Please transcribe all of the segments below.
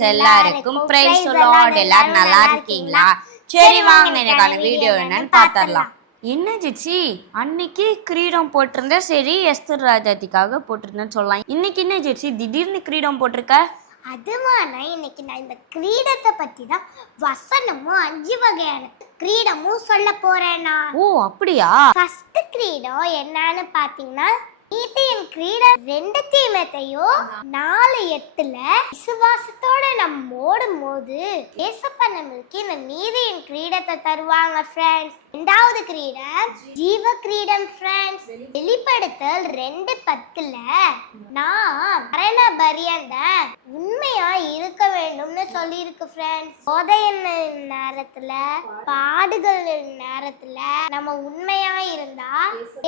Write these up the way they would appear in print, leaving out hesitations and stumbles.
Friends எல்லாருக்கும் price Lord. எல்லாரும் நல்லா இருக்கீங்களா? சரி வாங்க எனக்கான வீடியோ என்னன்னு பார்த்தரலாம். என்ன ஜிச்சி, அன்னைக்கு கிரீடம் போட்டிருந்த, சரி எஸ்தர் ராஜாத்திக்காக போட்டிருந்தேன்னு சொல்லலாம். இன்னைக்கு என்ன ஜிச்சி திடீர்னு கிரீடம் போட்டிருக்க? அதுவானா இன்னைக்கு நான் இந்த கிரீடத்தை பத்தி தான் வசனமும் 5 வகையான கிரீடமும் சொல்ல போறேனா. ஓ அப்படியா? ஃபர்ஸ்ட் கிரீடம் என்னன்னு பாத்தீங்கன்னா நீதியின் கிரீடம் 2 தீமோத்தேயு 4:8 விசுவாசத்தோட நம்ம ஓடும் போது ஏசப்பா நம்மளுக்கு இந்த நீதியின் கிரீடத்தை தருவாங்க ஃப்ரெண்ட்ஸ். 2வது கிரீடம் ஜீவ கிரீடம் ஃப்ரெண்ட்ஸ். வெளிப்படுத்தல் 2:10 நான் மரண பரியந்த உண்மையா இருக்க வேண்டும்னு சொல்லியிருக்கு ஃப்ரெண்ட்ஸ். சோதனையின் நேரத்துல பாடுகள் நேரத்துல நம்ம உண்மையா இருந்தா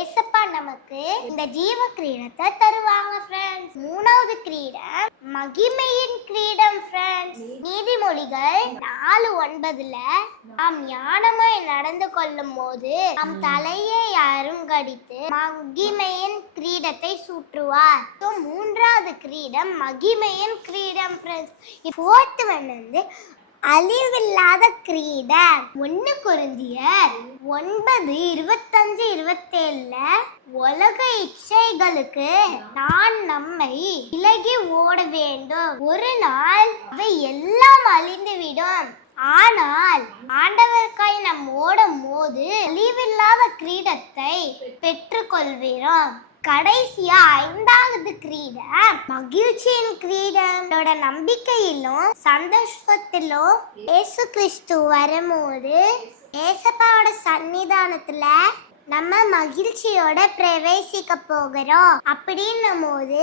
ஏசப்பா நமக்கு இந்த ஜீவ கிரீடத்தை தருவாங்க ஃப்ரெண்ட்ஸ். 3வது கிரீடம் மகிமையின் கிரீடம் ஃப்ரெண்ட்ஸ். நீதிமொழிகள் 4:9 நாம் ஞானமாய் நடந்து கொள்ளும் போது நம் தலையை யாரும் கடித்து மகிமையின் கிரீடத்தை சூட்டுவார். 3வது கிரீடம் மகிமையின் கிரீடம் ஃப்ரெண்ட்ஸ். 4th வந்து அழிவில்லாத கிரீடம். 1 கொரிந்தியர் 9:25-27 உலக இச்சைகளுக்கு நான் நம்மை விலகி ஓட வேண்டும். ஒரு நாள் அவை எல்லாம் அழிந்துவிடும். ஆனால் ஆண்டவருக்காய் நாம் ஓடும் போது அழிவில்லாத கிரீடத்தை பெற்றுக்கொள்கிறோம். கடைசியா 5வது கிரீடம் மகிழ்ச்சியின் கிரீடம். நம்பிக்கையிலும் சந்தோஷத்திலும் இயேசு கிறிஸ்து வரும்போது ஏசப்பாவோட சன்னிதானத்துல நம்ம மகிழ்ச்சியோட பிரவேசிக்க போகிறோம். அப்படின்னும் போது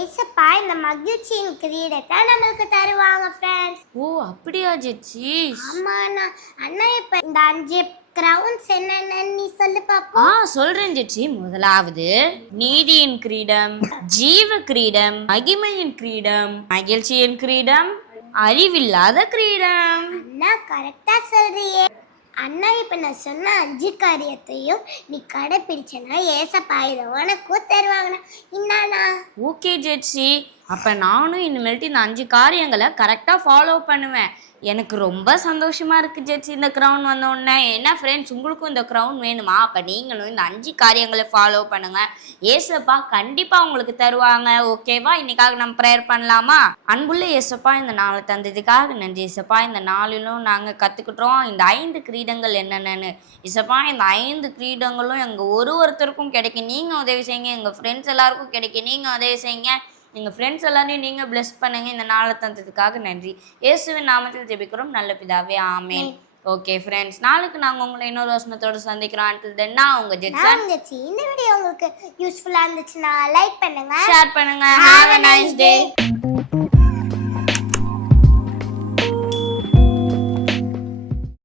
ஏசப்பா இந்த மகிழ்ச்சியின் கிரீடத்தை நம்மளுக்கு தருவாங்க ஃப்ரெண்ட்ஸ். ஓ அப்படியா ஜிச்சி? ஆமா அண்ணா, இப்ப இந்த 5 கிரவுன்ஸ் என்னன்னு நீ சொல்லு பாப்போம். சொல்றேன் ஜிச்சி. முதலாவது நீதியின் கிரீடம், ஜீவ கிரீடம், மகிமையின் கிரீடம், மகிழ்ச்சியின் கிரீடம், அழிவில்லாத கிரீடம். அண்ணா கரெக்டா சொல்றியே அண்ணா. இப்ப நான் சொன்ன 5 காரியத்தையும் நீ கடைபிடிச்சனா ஏசப்பா இதை உனக்கும் தருவாங்கண்ணா. இன்னாண்ணா. ஓகே ஜெட்சி, அப்ப நானும் இனிமேல்ட்டு இந்த 5 காரியங்களை கரெக்டா ஃபாலோ பண்ணுவேன். எனக்கு ரொம்ப சந்தோஷமா இருக்கு ஜெட்சி இந்த க்ரௌன் வந்த உடனே. என்ன ஃப்ரெண்ட்ஸ், உங்களுக்கும் இந்த க்ரௌன் வேணுமா? அப்போ நீங்களும் இந்த 5 காரியங்களை ஃபாலோ பண்ணுங்க. ஏசப்பா கண்டிப்பா உங்களுக்கு தருவாங்க. ஓகேவா? இன்னைக்காக நம்ம ப்ரேயர் பண்ணலாமா? அன்புள்ள ஏசப்பா, இந்த நாளை தந்ததுக்காக நன்றி ஏசப்பா. இந்த நாளிலும் நாங்கள் கற்றுக்கிட்டோம் இந்த 5 கிரீடங்கள் என்னென்னு. ஏசப்பா இந்த 5 கிரீடங்களும் எங்கள் ஒருத்தருக்கும் கிடைக்கும். நீங்கள் உதவி செய்யுங்க. எங்கள் ஃப்ரெண்ட்ஸ் எல்லாருக்கும் கிடைக்கும். நீங்கள் உதவி செய்யுங்க. எங்கள் ஃப்ரெண்ட்ஸ் எல்லாரையும் நீங்கள் பிளஸ் பண்ணுங்க. இந்த நாளை தந்ததுக்காக நன்றி. இயேசுவின் நாமத்தில் ஜெபிக்கிறோம் நல்ல பிதாவே, ஆமென். ஓகே ஃப்ரெண்ட்ஸ், நாளைக்கு நாங்கள் உங்களை இன்னொரு வசனத்தோட சந்திக்கிறோம். until then நான் உங்கள் ஜெட்சன். இந்த வீடியோ உங்களுக்கு யூஸ்ஃபுல்லாக இருந்துச்சுன்னா லைக் பண்ணுங்க, ஷேர் பண்ணுங்க. Have a nice day.